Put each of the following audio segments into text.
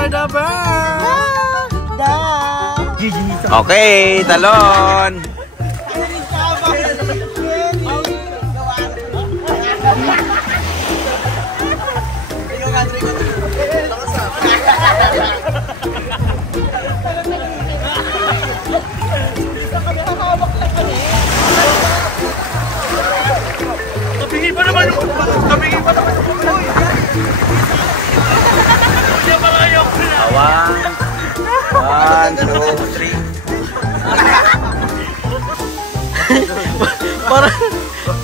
are the best! Okay, talon! Tabingin pa naman yung... Tabingin pa naman yung... Hindi ba kayo? 1, 2, 3.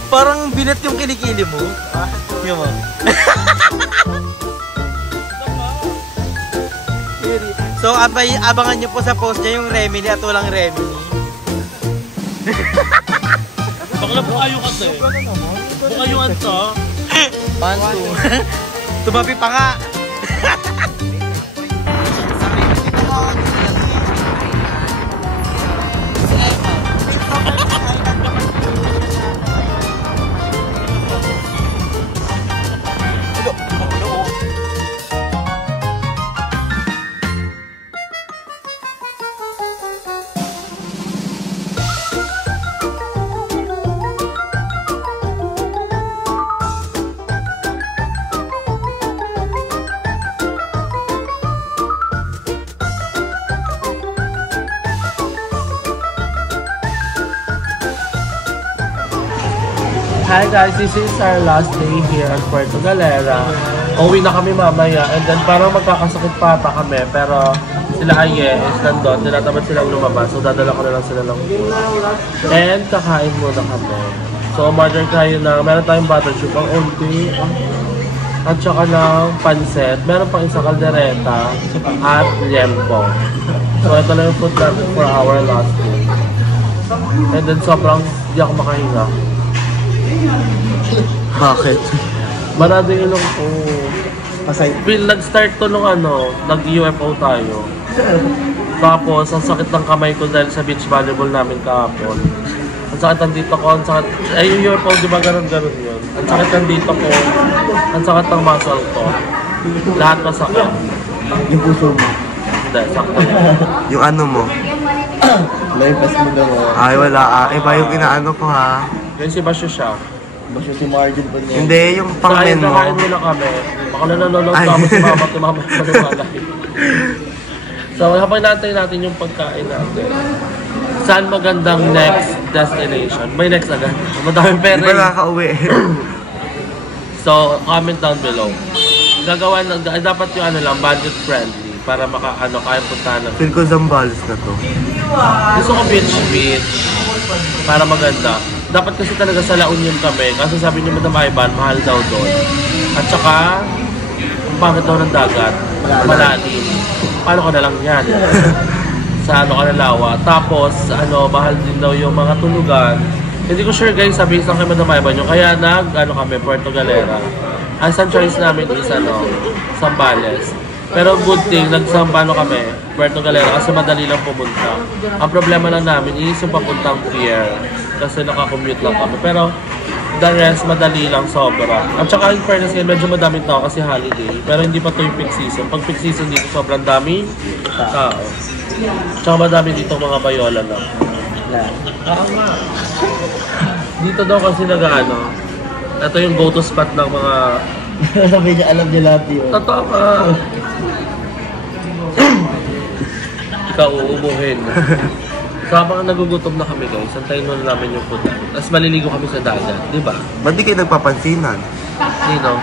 Parang binet yung kilikili mo. Yung mo. So, abangan nyo po sa post niya yung Remini at walang Remini. Bakla po kayo kasi. Buka yung anto. Panto. Tumabi pa nga. Hi guys, this is our last day here at Puerto Galera. Uwi na kami mamaya and then parang magkakasakit pa ata kami pero sila Aye is nandun, tinatamad silang lumabas so dadala ko na lang sila ng food. And kakain muna kami. So order tayo na, meron tayong butter soup ang unti at saka ng pansit. Meron pang isang kaldereta at liempo. So ito lang yung food natin for our last day. And then sobrang di ako makahinga. Bakit? Marado yung ilong ko. Nag-start to nung nag-UFO tayo. Tapos, ang sakit ng kamay ko dahil sa beach volleyball namin kahapon. Ang sakit ng dito ko, ang sakit... Ay, yung UFO, di ba ganun-ganun yun? Ang sakit ng dito ko, ang sakit ng muscle ko. Lahat masakit. Yung puso mo? Hindi, sakit. Yung ano mo? Live mo daw. Ay, wala. Iba yung inaano ko ha. Yung si Basyo siya. Basyo si Margin pa niya. Hindi, yung pangmen mo. Kakain muna kami. Baka nanonood kami si mama at mama maniwalay. So, habang natin yung pagkain natin. Saan magandang next destination? May next agad. Madaming pera. Di ba nakaka-uwi? So, comment down below. Gagawa ng, dapat yung budget friendly para kaya puntahan natin. Feel ko Zambales na to. Gusto ko beach. Para maganda. Dapat kasi talaga sa La Union kami. Kasi sabi ni Madam Ivan, mahal daw doon. At saka, ang pangit daw ng dagat. Malalim. Paano ko na lang yan? Sa Kalalawa. Tapos, mahal din daw yung mga tulugan. Hindi ko sure guys, sabi isang kay Madam Ivan yung kaya kami, Puerto Galera. Ang isang choice namin is Zambales. Pero good thing, nagsambano kami, Puerto Galera, kasi madali lang pumunta. Ang problema lang namin is yung papuntang pier. Kasi nakakommute lang kami. Pero the rest, madali lang sobra. At saka in fairness ngayon, medyo madaming tao kasi holiday. Pero hindi pa ito yung peak season. Pag peak season dito, sobrang daming tao. Tsaka madami dito mga bayola lang. Dito daw kasi ito yung go-to spot ng mga... alam niya lahat yun. Totoo ka. Ikaw uubuhin. So habang nagugutom na kami guys, antayin muna namin yung food namin. Tapos maliligo kami sa dagat, di ba? Ba't di kayo nagpapansinan? Sino?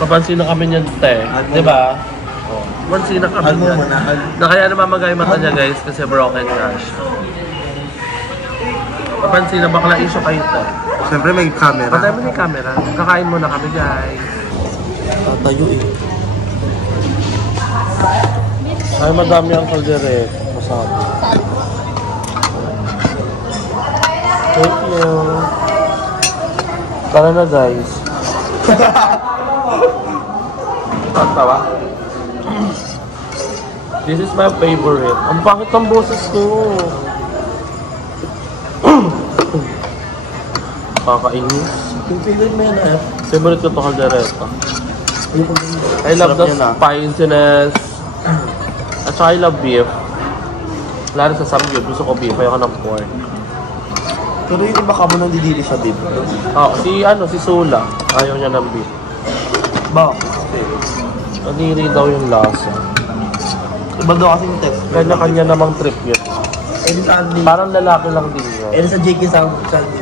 Papansin na kami niyan, te. Di ba? Pansin na kami niyan. Na kaya namamagay mata niya guys kasi broken nga siya. Papansin na bakla issue kayo to. Siyempre may camera. Patay mo na yung camera. Kakain muna kami guys. Tatayo eh. Ay, madami ang kaldere. Masabi. Thank you. Tara na guys. Tawa. This is my favorite. Ang pangit ng boses ko. Kakainis. Yung favorite mo yan Favorite ko ito kaldereta. I love the spiciness. At saka I love beef. Lalo sa samgyup, gusto ko beef, ayoko ng pork. Pero yung iba ka mo nandidili sa beef. Si Sula, ayaw niya ng beef. Bakit? Kadiri daw yung lasa. Iba daw kasi yung text. Kanya-kanya namang trip yun. Eh, di sa Andy. Parang lalaki lang din yun. Eh, sa JK sa Andy.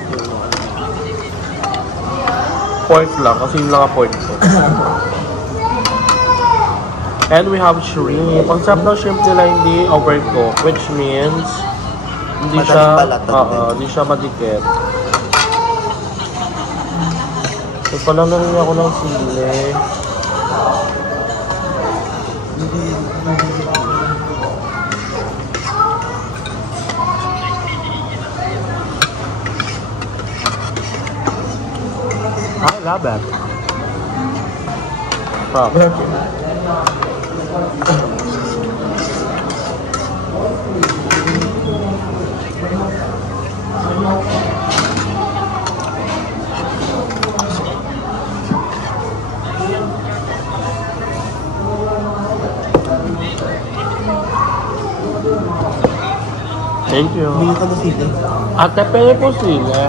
Pork lang, kasi yung lang pork ko. And we have shrimp. Ang sarap ng shrimp nila hindi overcooked, which means hindi Madaling siya madikit. So pala na rin ako ng sili. I love it. Stop. Thank you. Hindi ka na sili. Ate, pwede po sila.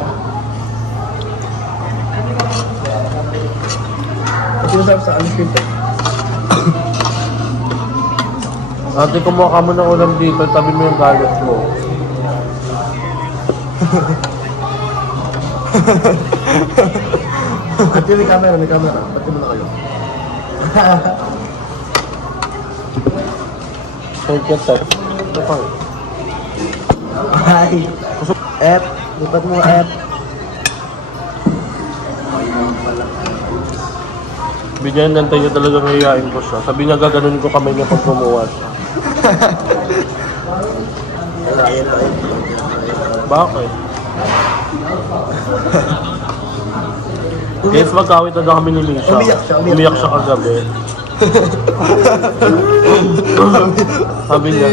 Kasi masarap sa ano shrimp. Ate, kumuha ka mo ng ulam dito, tabi mo yung galit mo. Ate, may camera. Pati mo na kayo. Thank you, sir. Ito pa. Ay! F! Lipat mo F! Bigyan ng tayo talaga ngayain ko siya. Sabi niya gaganunin ko kamay niya pag kumuha siya. Bakit? Guys, magkawit na daw kami ni Misha. Umiyak siya kagabi. Sabi niya.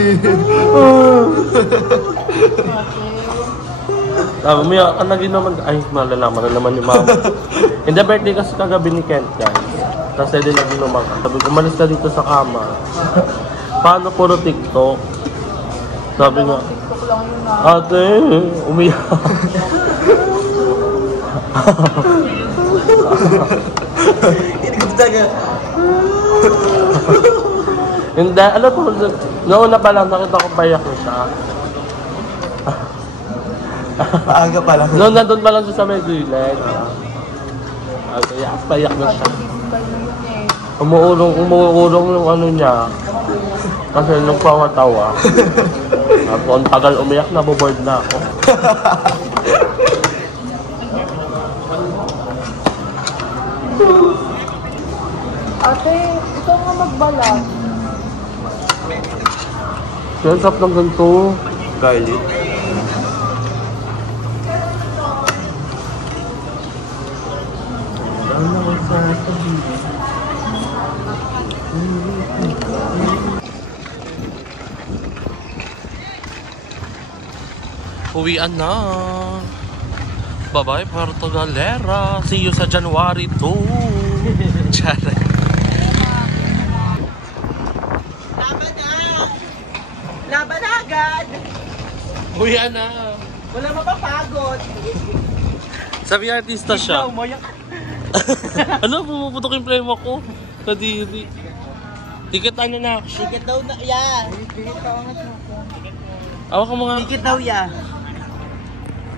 Umiyak ka na naman. Ay, malalaman na naman ni Mama. Hindi, birthday kasi kagabi ni Kent, guys. Kasi din naginuman ka. Sabi ko, umalis ka dito sa kama. Paano puro TikTok? Sabi nga, ate, umiyak. Hindi ko talaga. Hindi, alam mo, noon pa lang nakita ko payak na siya. Maaga pa lang. Noon nandun pa lang siya sa may gilid. Payak na siya. Umuulong yung ano niya. Kasi nagpapatawa. At ang tagal umiyak, naboboard na ako. Ate, ito nga magbalat. Kaya sarap ng ganito. Garlic. Ano naman sa tabi? Uwian na. Bye-bye, Puerto Galera. See you sa January 2. Charay. Laban na! Laban na agad! Uwian na. Wala mapapagod. Sabi artista siya. Ano, pumuputok yung frame ako. Kadiri. Ticket ano na. Ticket daw na, ya. Awa ka mga. Ticket daw, ya.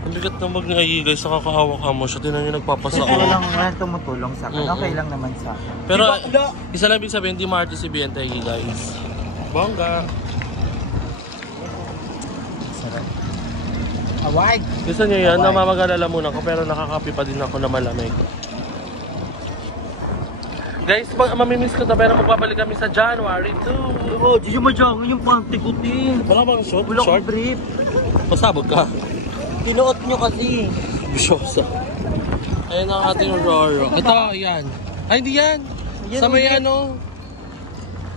Ang bigat na mag-ngayi guys, nakakaawa ka mo siya. Tinan nyo nagpapasa ako. Walang tumutulong sa akin. Okay lang naman sa akin. Pero isa lang ibig sabihin, di maarte si BNTG guys. Bongga. Award. Gusto nyo yan, namamagalala muna ako pero nakakapi pa din ako na malamig. Guys, mamimiss ko na pero magbabalik kami sa January 2. Oo, di siya madyang yung panty ko, tin. Wala bang short? Wala Short? kong brief. Pasabog ka. Tinuot nyo kasi. Bisyosa. Ayun ang ating Roro. Ito, yan. Ay, hindi yan. Yan, Sa may hindi. ano.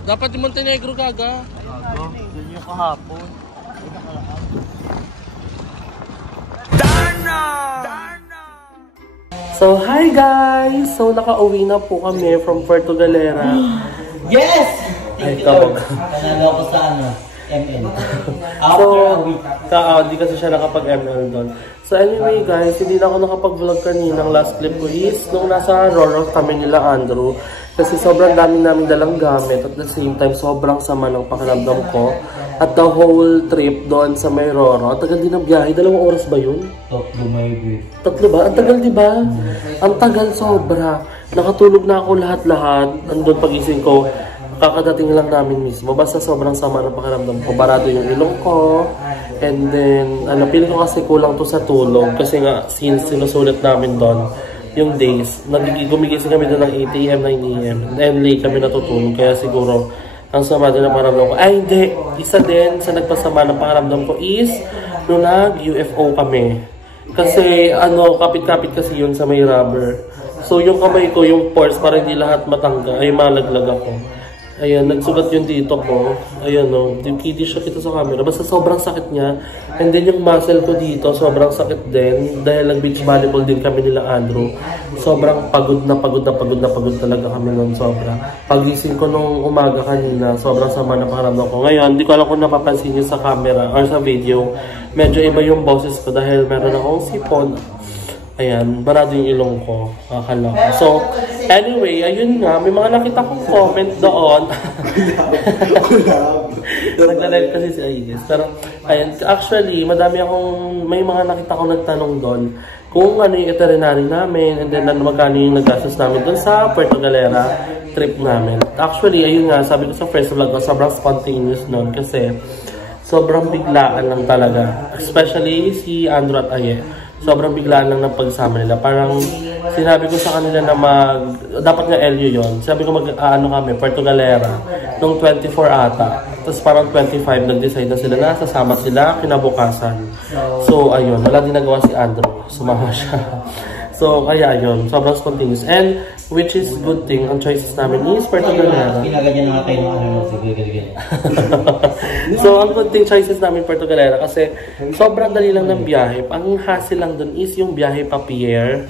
Dapat yung Montenegro gaga. Gago, yun yung kahapon. So, hi guys! So, nakauwi na po kami from Puerto Galera. Yes! Ay, tawag. Nanalo ako sa ML. So, di kasi siya nakapag-ML doon. So anyway guys, hindi na ako nakapag-vlog kanina. Ang last clip ko is nung nasa Roro kami nila Andrew. Kasi sobrang dami namin dalang gamit. At the same time, sobrang sama ng pakiramdam ko. At the whole trip doon sa may Roro. Ang tagal din ng biyahe. 2 oras ba yun? 3 maybe. 3 ba? Ang tagal diba? Ang tagal sobra. Nakatulog na ako lahat-lahat. Andun pagising ko. Kakadating lang namin mismo. Basta sobrang sama ng pakiramdam ko. Barado yung ilong ko. And then, feeling ko kasi kulang to sa tulog. Kasi nga, since sinusulit namin doon, yung days, gumigising kami doon ng 8 AM, 9 AM. And late kami natutulog. Kaya siguro, ang sama din ng pakiramdam ko. Ay, hindi. Isa din sa nagpasama ng pakiramdam ko is, nung nag-UFO kami. Kasi, kapit-kapit kasi yun sa may rubber. So, yung kamay ko, yung pores, para hindi lahat matangga, ay malaglag ako. Ayan, nagsugat yung dito ko. Ayan yung kitty siya kita sa camera. Basta sobrang sakit niya. And then yung muscle ko dito, sobrang sakit din. Dahil nag-beach volleyball din kami nila Andrew. Sobrang pagod talaga kami nun sobra. Pagising ko nung umaga kanina, sobrang sama na pakiramdam ko. Ngayon, hindi ko alam kung napapansin niyo sa camera or sa video. Medyo iba yung boses ko dahil meron akong sipon. Ayan, barado yung ilong ko. Akala ko. So, anyway, ayun nga. May mga nakita kong comment doon. Nagla-live kasi si Aigis. Pero, ayan, actually, may mga nakita kong nagtanong doon kung ano yung itinerary namin and then magkano yung naggastos namin doon sa Puerto Galera trip namin. Actually, ayun nga, sabi ko sa first vlog ko, sobrang spontaneous noon kasi sobrang biglaan lang talaga. Especially si Andrew at Aye. Sobrang biglaan lang ng pagsama nila. Parang sinabi ko sa kanila na dapat nga LU yon. Sabi ko kami, Puerto Galera, nung 24 ata. Tapos parang 25, nag-decide na sila na sasama sila kinabukasan. So, ayun, wala din nagawa si Andrew. Sumama siya. So, kaya ayun, sobrang spontaneous. And, which is good thing, ang choices namin is Puerto Galera. Ginaganyan na kayo ng So, ang good thing choices namin Puerto Galera kasi sobrang dali lang ng biyahe. Ang hassle lang dun is yung biyahe pa Pierre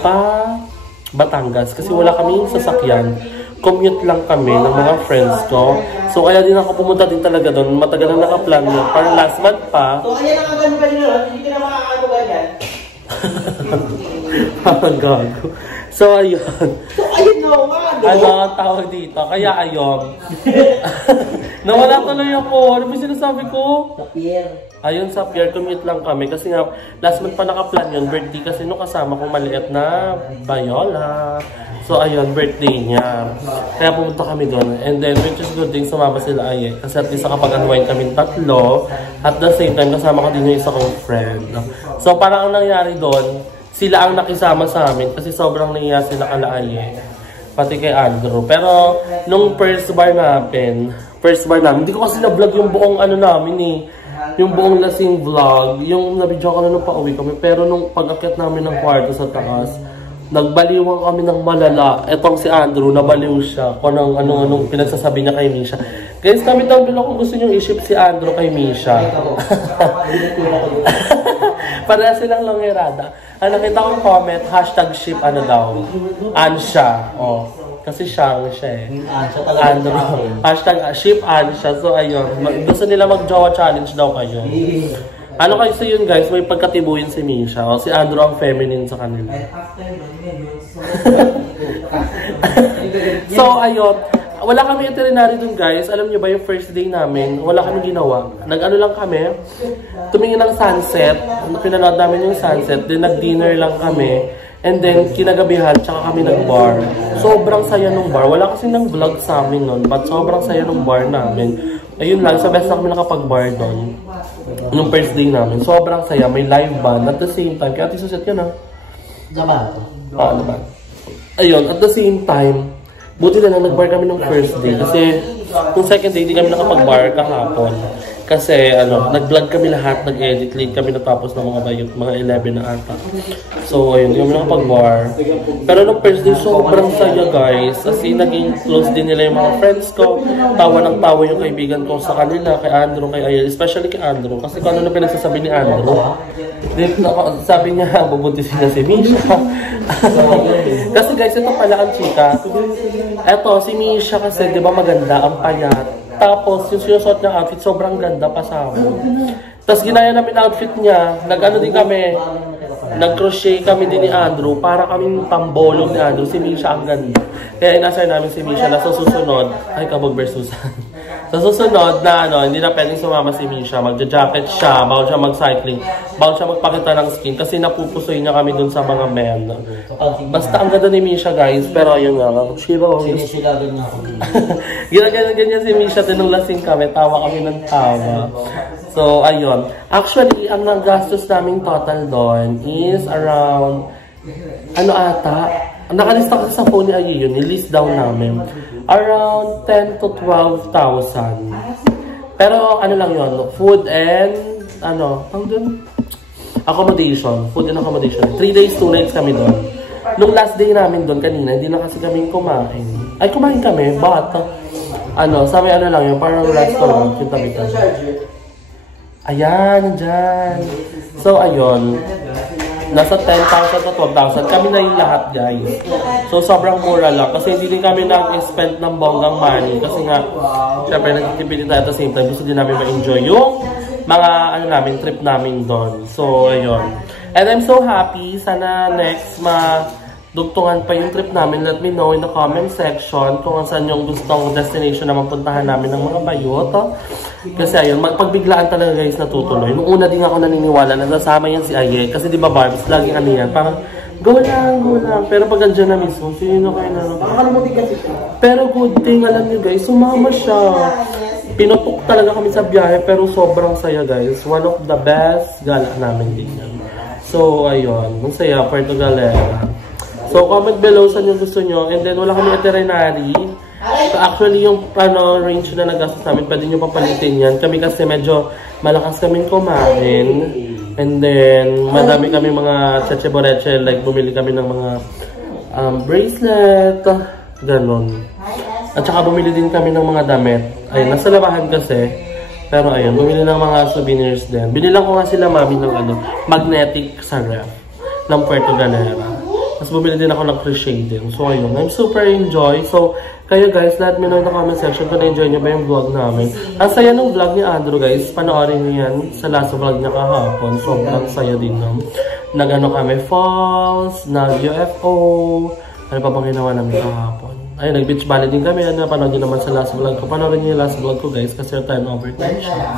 pa Batangas. Kasi wala kaming sasakyan. Commute lang kami ng mga friends ko. So, kaya din ako pumunta din talaga doon. Matagal na nakaplan yun. Parang last month pa. So, kaya nakagano ka nyo, hindi ka na makakano ganyan. Parang gago. So, ayun. So, ayun na nga. Ano ang tawag dito? Kaya ayun. Nawala tuloy ako. Ano ba sinasabi ko? Sa Pierre. Ayun, sa Pierre, commute lang kami. Kasi nga, last month pa nakaplan yun. Birthday kasi nung kasama kong maliit na Bayola. So, ayun, birthday niya. Kaya pumunta kami doon. And then, which is good thing, sumama sila Aye. Kasi at least nakapag-unwind kami tatlo. At the same time, kasama ko din yung isa kong friend. So, parang ang nangyari doon, sila ang nakisama sa amin. Kasi sobrang nangyayari sila kala Aye. Pati kay Andrew. Pero, nung first bar namin, hindi ko kasi na-vlog yung buong namin eh. Yung buong lasing vlog, yung nabidyo ko na nung pauwi kami. Pero nung pag-akit namin ng kwarto sa taas, nagbaliwang kami ng malala. Etong si Andrew, nabaliw siya. Kung anong pinagsasabi niya kay Misha. Guys, comment down below kung gusto nyo i-ship si Andrew kay Misha. Para silang langherada. Nakita kong comment, #ship daw. Ansha. Oh. Kasi siya eh. Andrew. #ship Ansha. So, ayun. Gusto nila mag-jowa challenge daw kayo. Ano kayo sa yun guys? May pagkatibuhin si Misha. O si Andrew ang feminine sa kanila. So, ayun. Wala kami itinerary dun guys. Alam nyo ba yung first day namin, wala kami ginawa. Nag-ano lang kami, tumingin ng sunset. Pinanood namin yung sunset. Then nag-dinner lang kami. And then, kinagabihan, tsaka kami nag-bar. Sobrang saya nung bar. Wala kasi nang vlog sa amin nun. But sobrang saya nung bar namin. Ayun lang, sa best na kami nakapag-bar doon. Nung first day namin. Sobrang saya. May live band. At the same time, kaya ati suset yun ha? Naman. Naman. Ayun, at the same time, buti na lang nag-bar kami nung first day. Kasi, nung second day, hindi kami nakapag-bar kahapon. Kasi nag-vlog kami lahat, nag-edit, late kami natapos ng mga bayot, mga 11 na ata. So ayun, hindi kami nakapag-bar. Pero nung first day, sobrang saya guys. Kasi naging close din nila yung mga friends ko. Tawa ng tawa yung kaibigan ko sa kanila, kay Andrew, kay Ayel. Especially kay Andrew. Kasi kung ano na pinagsasabi ni Andrew. Sabi niya, bubuntisin niya si Misha. Kasi guys, ito pala ang chika. Eto, si Misha kasi, di ba maganda, ang payat. Tapos, yung sinusuot niyang outfit, sobrang ganda pa sa akin. Tapos, ginaya namin outfit niya. Nag-ano din kami, nag-crochet kami din ni Andrew. Para kaming tambolong ni Andrew. Si Misha ang ganda. Kaya inasay namin si Misha na sa susunod. Ay, kabog versus sa susunod na hindi na pwedeng sumama si Misha. Magja-jacket siya, bawal siya mag-cycling, bawal siya magpakita ng skin kasi napupusoy niya kami dun sa mga men. Basta ang ganda ni Misha guys, pero ayun nga, Sinisilagan nga ako. Ganyan si Misha, tinunglasing kami, tawa kami ng tawa. So ayun, actually ang nagastos naming total doon is around, nakalista kasi sa phone ni Ayi yun, nilist down namin. Around 10 to 12,000. Pero lang yun, food and, accommodation. Food and accommodation. 3 days, 2 nights kami doon. Nung last day namin doon kanina, hindi na kasi kami kumain. Ay, kumain kami, but, sa may lang yun, parang restaurant, yung tabi-tabi. Ayan, dyan. So, ayun. Nasa 10,000 to 12,000. Kami na yung lahat, guys. So, sobrang mura lang. Kasi hindi din kami nag-spend ng bonggang money. Kasi nga, syempre, nagkikipili tayo at the same time. Gusto din namin ma-enjoy yung mga, trip namin doon. So, ayun. And I'm so happy. Sana next, dugtungan pa yung trip namin. Let me know in the comment section kung saan yung gustong destination na mapuntahan namin ng mga bayot. Kasi ayun, magpagbiglaan talaga guys natutuloy. Nung una din ako naniniwala na nasama yan si Aye. Kasi di ba Barbs, laging yan. Parang, go lang. Pero pag andyan na mismo, sino kayo na pero good thing, alam niyo guys, sumama siya. Pinutok talaga kami sa biyahe, pero sobrang saya guys. One of the best gala namin din yan. So ayun, masaya, Puerto Galera. So, comment below saan yung gusto nyo. And then, wala kami itinerary. So, actually, yung range na nagastos namin, pwede nyo papalitin yan. Kami kasi medyo malakas kaming kumain. And then, madami kami mga chache-boreche. Like, bumili kami ng mga bracelet. Ganon. At saka, bumili din kami ng mga damit. Ayun, nasa labahan kasi. Pero ayun, bumili ng mga souvenirs din. Binilang ko nga sila mami ng magnetic sa ref ng Puerto Galera. Tapos bumili din ako ng crochet din. So ayun, I'm super enjoy. So kayo guys, let me know in the comment section kung na-enjoy nyo ba yung vlog namin. Ang saya ng vlog ni Andrew guys. Panoorin nyo yan sa last vlog niya kahapon. So ang saya din no. Kami falls, nag-UFO. Ano pa bang ginawa namin kahapon? Ayun, nag-beach volley din kami. Napanood nyo naman sa last vlog ko. Panoorin nyo yung last vlog ko guys kasi time overtime siya.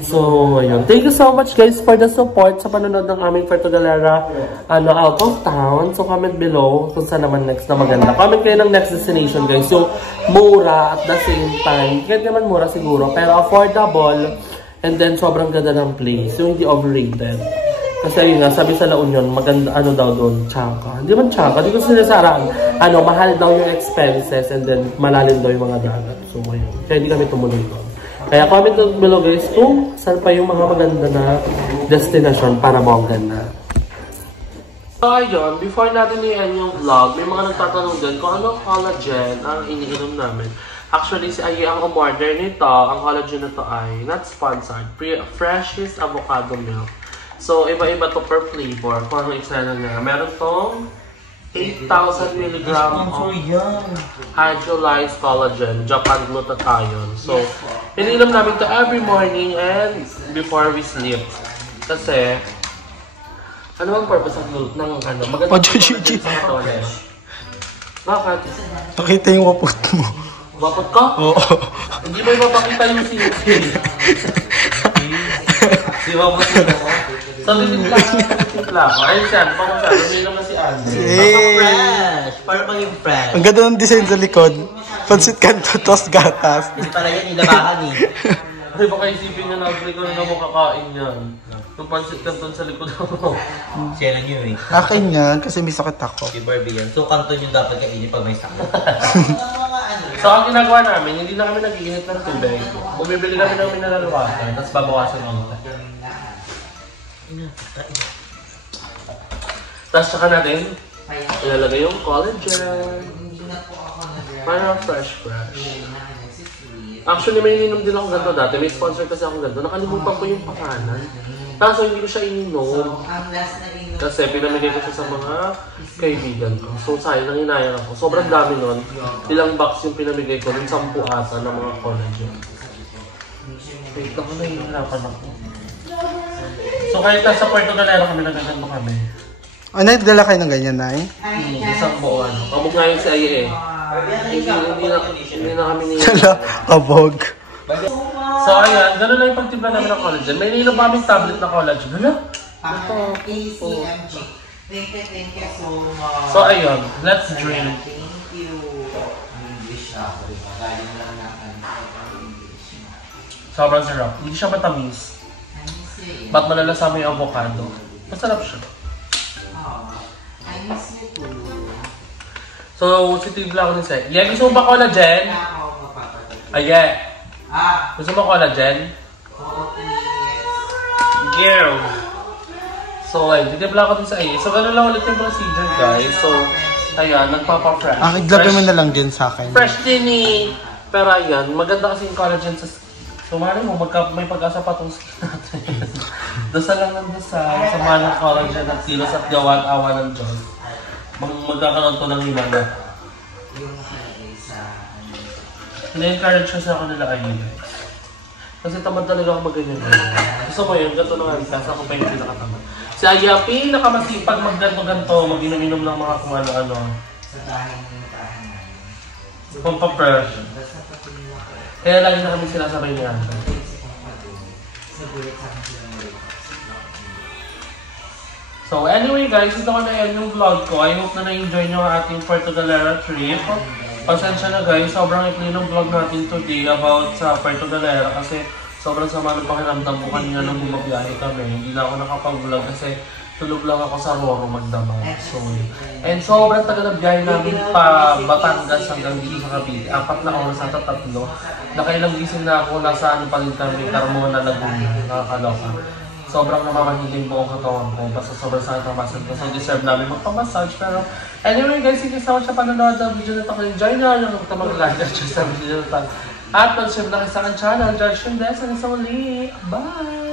So, ayun. Thank you so much guys for the support sa panonood ng aming Puerto Galera out of town. So, comment below kung saan naman next na maganda. Comment kayo ng next destination guys. Yung mura at the same time. Kahit naman mura siguro, pero affordable. And then, sobrang ganda ng place. Yung hindi overrated. Kasi ayun nga, sabi sa La Union, maganda, daw doon, tsaka. Hindi man tsaka, di ko sinasaraan. Mahal daw yung expenses and then malalim daw yung mga dagat. So, ayun. Kaya hindi kami tumuloy doon. Kaya comment below guys kung saan pa yung mga maganda na destination para bonggan na. So ayun, before natin i-end yung vlog, may mga nagtatanong din kung anong collagen ang iniinom namin. Actually, si Aye ang umorder nito. Ang collagen na to ay not sponsored. Freshest avocado milk. So, iba-iba to per flavor. Kung anong eksena niya. Meron tong 8,000 mg of hydrolyzed collagen, Japan glutathione. So, iniinom namin to every morning and before we sleep. Kasi, ano bang purpose ng maganda collagen sa katawan? Bakit? Pakita yung wapot mo. Wapot ka? Oo. Hindi ba ipapakita yung sisi? Si wapot mo. So, timpla. Ayun siya. Paano siya? Luminom na si Andy. Fresh! Para maging fresh. Ang ganda ng design sa likod. Pansit Canton, tos gatas. Hindi pala yan nilabahan eh. Ay, baka isipin niya na ko na mo kakain yan. Yung Pansit Canton sa likod mo. Siya lang yun eh. Akin yan, kasi may sakit ako. Si Barbie yan. So, Canton yung dapat kainin pag may sakit. So, ang ginagawa namin, hindi na kami nag-iinit ng tubig. Bumibili kami ng mineral water, tapos babawasan ng ito. Tapos saka natin, ilalagay yung collagen. Para fresh. Actually, may ininom din ako ganito dati. May sponsor kasi ako ganito. Nakalimutan ko yung pangalan. Kaso hindi ko siya ininom. Kasi pinamigay ko siya sa mga kaibigan ko. So sayang, nanginayang ako. Sobrang dami nun. Ilang box yung pinamigay ko. Yung 10 ata ng mga collagen. Wait ako, nahihirapan ako. So kahit nasa Puerto Galera kami, nagaganda kami. Ano, nagdala kayo ng ganyan, Nay? Isang buo ano. Kabog nga yun si Aye eh. Hindi na kami niya. Hala, kabog. So ayan, gano'n lang yung pagtimpla namin ng collagen. May nilong pa aming tablet na collagen. Hala? Ito. Thank you so much. So ayun, let's drink. Thank you. Sobrang sarap. Hindi siya matamis. Ba't malalasama yung avocado? Masarap siya. I miss you too. So, sitibla ako nun sa'yo. Yeah, gusto mo ba collagen? Aye. Gusto mo collagen? Girl. So, ayun. Sitibla ako dun sa Aye. So, gano'n lang ulit yung procedure, guys. So, ayan. Nagpapa-fresh. Iglabi mo na lang din sa akin. Fresh din eh. Pero ayan, maganda kasi yung collagen sa skin. So, mali mo, may pag-asa pa itong skin natin. Dasal lang ng dasal. Sama ng collagen at kilos at gawa at awa ng Diyos. Magkakaroon to ng himala. Na-encourage ko sa kanila ayun. Kasi tamad talaga ako mag-ganyan. Gusto mo yun, ganito na nga. Kasi ako pa yung pinakatamad. Si Aya, pinakamasipag mag-ganto-ganto, mag-inom-inom ng mga kung ano-ano. Pumpa-fresh. Kaya lagi na kami sinasabay niya. So anyway guys, ito ko na yan yung vlog ko. I hope na na-enjoy nyo ang ating Puerto Galera trip. Pasensya na guys, sobrang ikli ng vlog natin today about sa Puerto Galera kasi sobrang sama ng pakiramdam ko kanina nung bumabiyahe kami. Hindi na ako nakapag-vlog kasi tulog lang ako sa Roro magdamag. So, and sobrang tagal na biyahe namin pa Batangas hanggang dito sa Cavite. 4 na oras at 3. Nakailang gising na ako, nasa ano pa rin kami, Carmona, Laguna. Nakakaloka. Sobrang namamahiling buong katawan ko. Basta sobrang sakit ang muscle ko. So, deserve namin magpamassage. Pero, anyway guys, thank you so much sa panonood ng video na ito. Kung enjoy na yung magtamag-like at share sa video na ito. At mag-share na kayo sa aking channel, George Shundes. Hanggang sa muli. Bye!